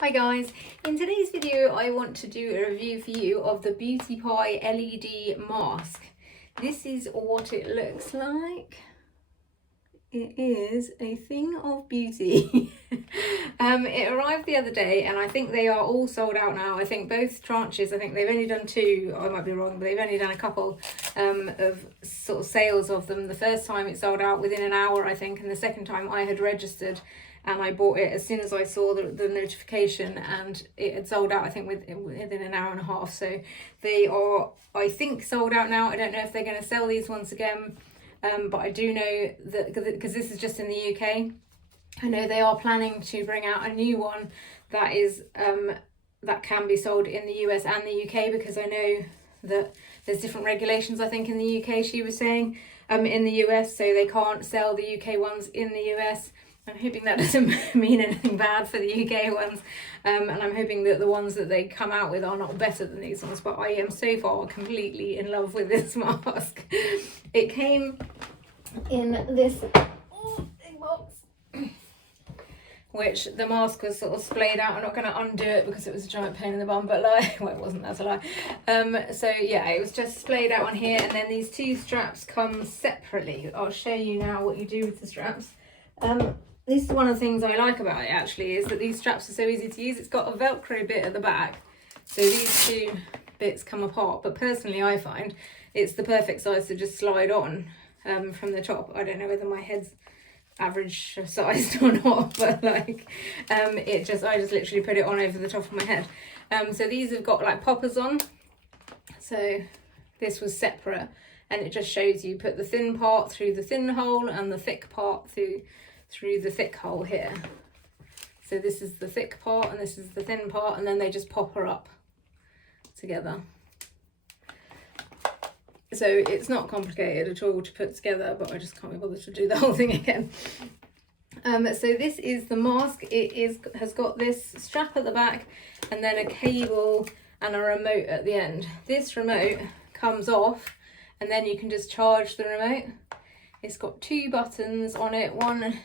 Hi guys, in today's video I want to do a review for you of the Beauty Pie LED mask. This is what it looks like. It is a thing of beauty. It arrived the other day and I think they are all sold out now. I think both tranches, I think they've only done two, I might be wrong, but they've only done a couple of sort of sales of them. The first time it sold out within an hour, I think, and the second time I had registered and I bought it as soon as I saw the notification, and it had sold out, I think, within an hour and a half. So they are, I think, sold out now. I don't know if they're going to sell these once again, but I do know that, because this is just in the UK, I know they are planning to bring out a new one that is that can be sold in the US and the UK, because I know that there's different regulations, I think, in the UK, she was saying, in the US, so they can't sell the UK ones in the US. I'm hoping that doesn't mean anything bad for the UK ones, and I'm hoping that the ones that they come out with are not better than these ones, but I am so far completely in love with this mask. It came in this big box, which the mask was sort of splayed out. I'm not going to undo it because it was a giant pain in the bum, but like, well, it wasn't, that's a lie. So yeah, it was just splayed out on here, and then these two straps come separately. I'll show you now what you do with the straps. This is one of the things I like about it, actually, is that these straps are so easy to use. It's got a Velcro bit at the back, so these two bits come apart, but personally I find it's the perfect size to just slide on from the top. I don't know whether my head's average sized or not, but like I just literally put it on over the top of my head. So these have got like poppers on, so this was separate, and it just shows you put the thin part through the thin hole and the thick part through the thick hole here. So this is the thick part and this is the thin part, and then they just pop her up together. So it's not complicated at all to put together, but I just can't be bothered to do the whole thing again. So this is the mask. It has got this strap at the back and then a cable and a remote at the end. This remote comes off and then you can just charge the remote. It's got two buttons on it. One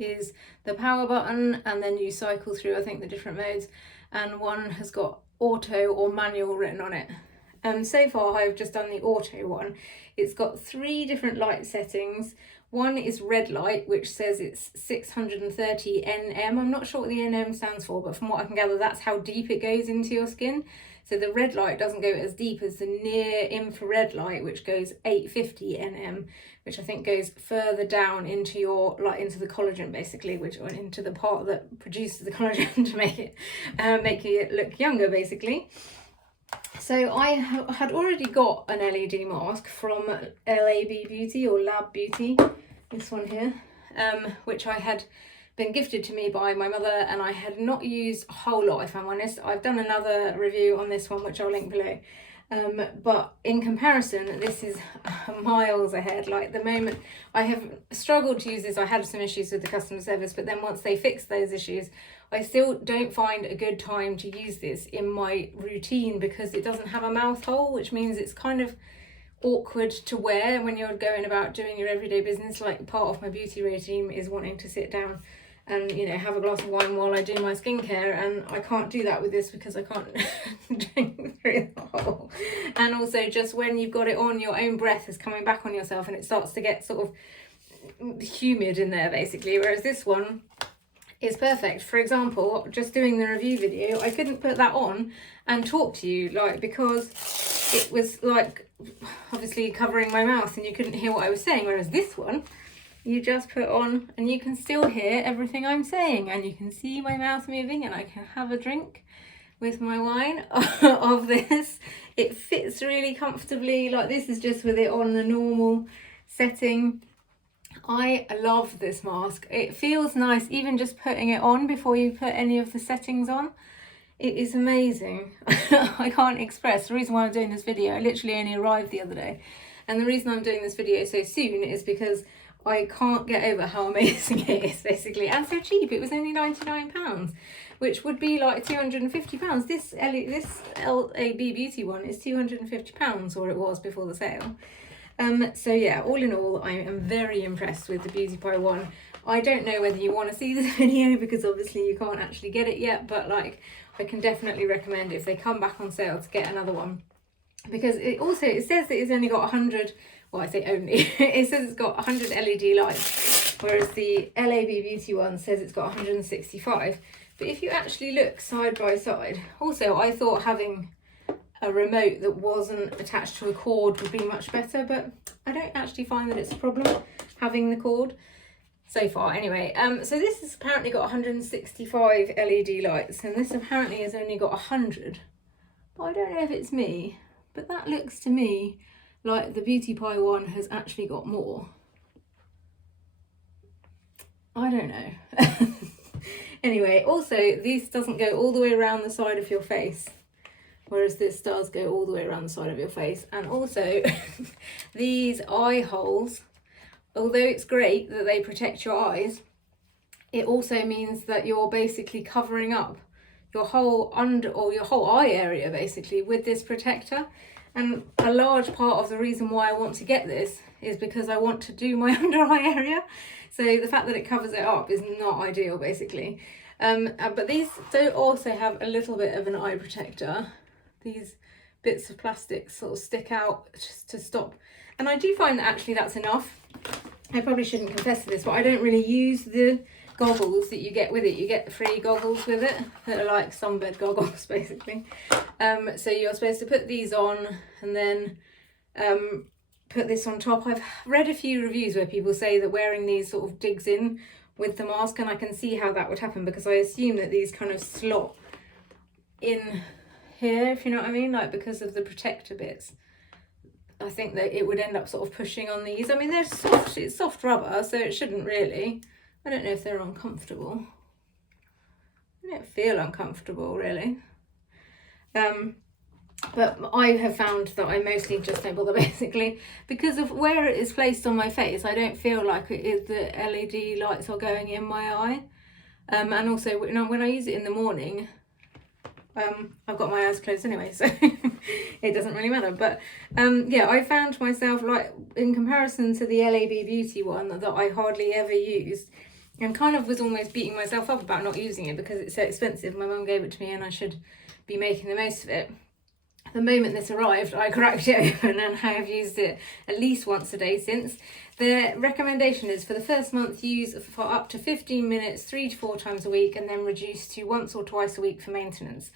is the power button, and then you cycle through, I think, the different modes, and one has got auto or manual written on it. So far I've just done the auto one. It's got 3 different light settings. One is red light, which says it's 630 nm. I'm not sure what the nm stands for, but from what I can gather, that's how deep it goes into your skin. So the red light doesn't go as deep as the near infrared light, which goes 850 nm, which I think goes further down into your, like, into the collagen basically, which, or into the part that produces the collagen to make it look younger basically. So I had already got an LED mask from LAB Beauty or Lab Beauty, this one here, which I had been gifted to me by my mother, and I had not used a whole lot, if I'm honest. I've done another review on this one, which I'll link below. But in comparison, this is miles ahead. Like, the moment I have struggled to use this, I had some issues with the customer service, but then once they fixed those issues, I still don't find a good time to use this in my routine because it doesn't have a mouth hole, which means it's kind of awkward to wear when you're going about doing your everyday business. Like, part of my beauty routine is wanting to sit down and, you know, have a glass of wine while I do my skincare, and I can't do that with this because I can't drink through the hole. And also, just when you've got it on, your own breath is coming back on yourself and it starts to get sort of humid in there basically, whereas this one is perfect. For example, just doing the review video, I couldn't put that on and talk to you, like, because it was like obviously covering my mouth and you couldn't hear what I was saying, whereas this one you just put on and you can still hear everything I'm saying, and you can see my mouth moving, and I can have a drink with my wine of this. It fits really comfortably. Like, this is just with it on the normal setting. I love this mask. It feels nice even just putting it on before you put any of the settings on. It is amazing. I can't express the reason why I'm doing this video. I literally only arrived the other day, and the reason I'm doing this video so soon is because I can't get over how amazing it is basically, and so cheap. It was only £99, which would be like £250. This LAB Beauty one is £250, or it was before the sale. So yeah, all in all, I am very impressed with the Beauty Pie one. I don't know whether you want to see this video because obviously you can't actually get it yet, but like I can definitely recommend if they come back on sale to get another one, because it says that it's only got 100, well, I say only, it says it's got 100 LED lights, whereas the LAB Beauty one says it's got 165. But if you actually look side by side, also I thought having a remote that wasn't attached to a cord would be much better, but I don't actually find that it's a problem having the cord so far. Anyway, so this has apparently got 165 LED lights, and this apparently has only got 100. But I don't know if it's me, but that looks to me like the Beauty Pie one has actually got more. I don't know. Anyway, also this doesn't go all the way around the side of your face, whereas this does go all the way around the side of your face. And also these eye holes, although it's great that they protect your eyes, it also means that you're basically covering up your whole your whole eye area basically with this protector. And a large part of the reason why I want to get this is because I want to do my under eye area. So the fact that it covers it up is not ideal basically. But these do also have a little bit of an eye protector. These bits of plastic sort of stick out just to stop. And I do find that actually that's enough. I probably shouldn't confess to this, but I don't really use the goggles that you get with it. You get free goggles with it that are like sunbed goggles basically. So you're supposed to put these on and then put this on top. I've read a few reviews where people say that wearing these sort of digs in with the mask, and I can see how that would happen because I assume that these kind of slot in here, if you know what I mean, like because of the protector bits. I think that it would end up sort of pushing on these. I mean, they're soft, it's soft rubber, so it shouldn't really. I don't know if they're uncomfortable. They don't feel uncomfortable really. But I have found that I mostly just don't bother basically because of where it is placed on my face. I don't feel like the LED lights are going in my eye. And also when I use it in the morning, I've got my eyes closed anyway, so it doesn't really matter. But yeah, I found myself, like, in comparison to the LAB Beauty one that I hardly ever used, and kind of was almost beating myself up about not using it because it's so expensive. My mum gave it to me and I should be making the most of it. The moment this arrived, I cracked it open and I have used it at least once a day since. The recommendation is for the first month use for up to 15 minutes 3 to 4 times a week, and then reduce to once or twice a week for maintenance.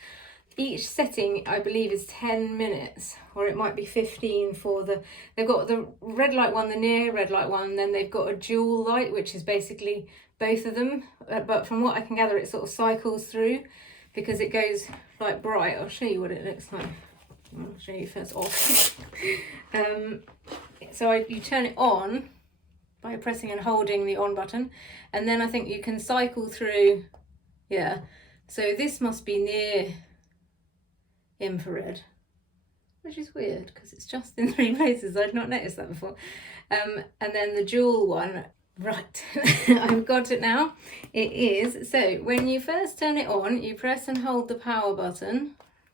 Each setting I believe is 10 minutes, or it might be 15 for they've got the red light one, the near red light one, then they've got a dual light which is basically both of them, but from what I can gather it sort of cycles through because it goes like bright. I'll show you what it looks like. I'll show you first off. So you turn it on by pressing and holding the on button, and then I think you can cycle through. Yeah, so this must be near infrared, which is weird because it's just in 3 places. I've not noticed that before. And then the dual one, right, I've got it now. It is, so when you first turn it on, you press and hold the power button.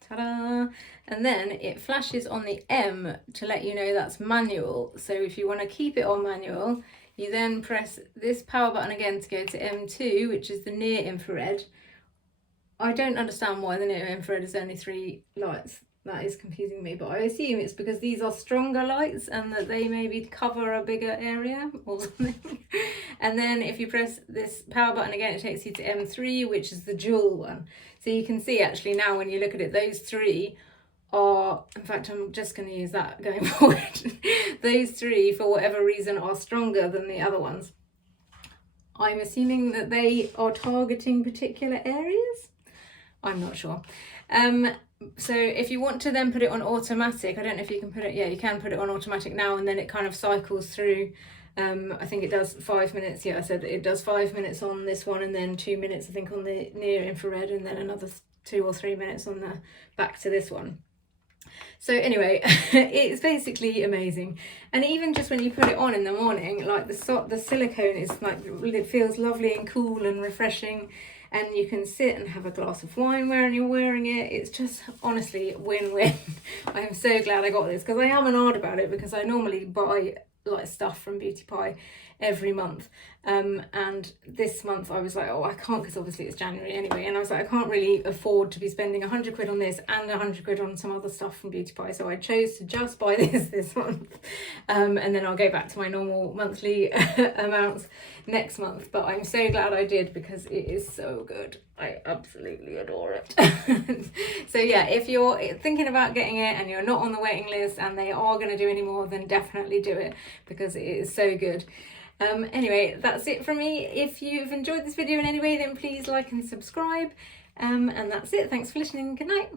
Ta-da! And then it flashes on the M to let you know that's manual. So if you want to keep it on manual, you then press this power button again to go to M2, which is the near infrared. I don't understand why the near infrared is only 3 lights. That is confusing me, but I assume it's because these are stronger lights and that they maybe cover a bigger area or something. And then if you press this power button again, it takes you to M3, which is the dual one. So you can see actually now when you look at it, those 3 are, in fact, I'm just going to use that going forward. Those 3, for whatever reason, are stronger than the other ones. I'm assuming that they are targeting particular areas. I'm not sure. So if you want to then put it on automatic, I don't know if you can put it, yeah, you can put it on automatic now, and then it kind of cycles through. I think it does 5 minutes. Yeah, I said it does 5 minutes on this one, and then 2 minutes, I think, on the near infrared, and then another 2 or 3 minutes on the back to this one. So anyway, it's basically amazing. And even just when you put it on in the morning, like the silicone is like, it feels lovely and cool and refreshing. And you can sit and have a glass of wine when you're wearing it. It's just honestly win-win. I am so glad I got this because I am an odd about it, because I normally buy like stuff from Beauty Pie every month. And this month I was like, oh, I can't, because obviously it's January anyway, and I was like, I can't really afford to be spending 100 quid on this and 100 quid on some other stuff from Beauty Pie, so I chose to just buy this month, and then I'll go back to my normal monthly amounts next month. But I'm so glad I did, because it is so good. I absolutely adore it. So yeah, if you're thinking about getting it and you're not on the waiting list and they are going to do any more, then definitely do it, because it is so good. Anyway, that's it from me. If you've enjoyed this video in any way, then please like and subscribe. And that's it. Thanks for listening. Good night.